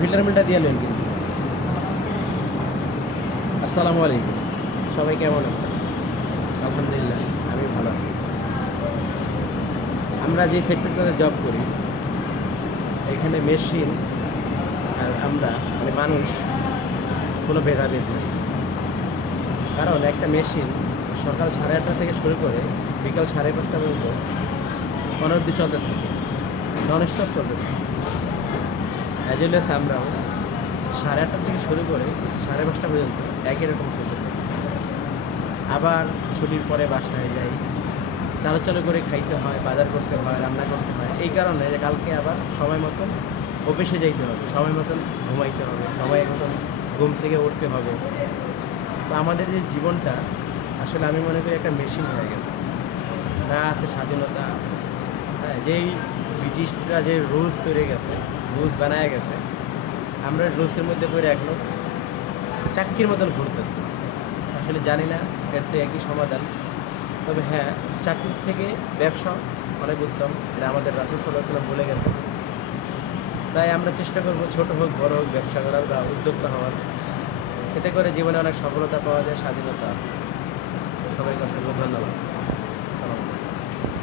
Filter মিলটা দিয়ে নেন কিন্তু। আসসালামু আলাইকুম, সবাই কেমন আছেন? আলহামদুলিল্লাহ, আমি ভালো আছি। আমরা যে সেক্টরটাতে জব করি, এখানে মেশিন আর আমরা মানে মানুষ কোনো ভেদাভেদ নেই। কারণ একটা মেশিন সকাল 8:30 থেকে শুরু করে বিকাল 5:30 পর্যন্ত অনবধি চলতে থাকে, নন স্টপ চলতে থাকে। অ্যাজ আমরাও 8:30 থেকে শুরু করে 5:30 পর্যন্ত একই রকম চলতে থাকে। আবার ছুটির পরে বাসায় যাই, চালু চালু করে খাইতে হয়, বাজার করতে হয়, রান্না করতে হয়। এই কারণে যে কালকে আবার সময় মতন অফিসে যাইতে হবে, সময় মতন ঘুমাইতে হবে, সময় মতন ঘুম থেকে উঠতে হবে। তো আমাদের যে জীবনটা আসলে আমি মনে করি একটা মেশিন হয়ে গেছে। না আছে স্বাধীনতা। হ্যাঁ, যেই ব্রিটিশরা যে রুলস তৈরি গেছে, রুলস বানায় গেছে, আমরা রুলসের মধ্যে পড়ে এখনো চাক্কির মতন ঘুরতেছি। আসলে জানি না এর তো একই সমাধান। তবে হ্যাঁ, চাকরির থেকে ব্যবসা অনেক উত্তম, এটা আমাদের রাসূল সাল্লাল্লাহু আলাইহি ওয়াসাল্লাম বলে গেছেন। তাই আমরা চেষ্টা করব ছোট হোক বড় হোক ব্যবসা করার বা উদ্যোক্তা হওয়ার। এতে করে জীবনে অনেক সফলতা পাওয়া যায়, স্বাধীনতা। সবাইকে অসংখ্য ধন্যবাদ। আসসালামু আলাইকুম।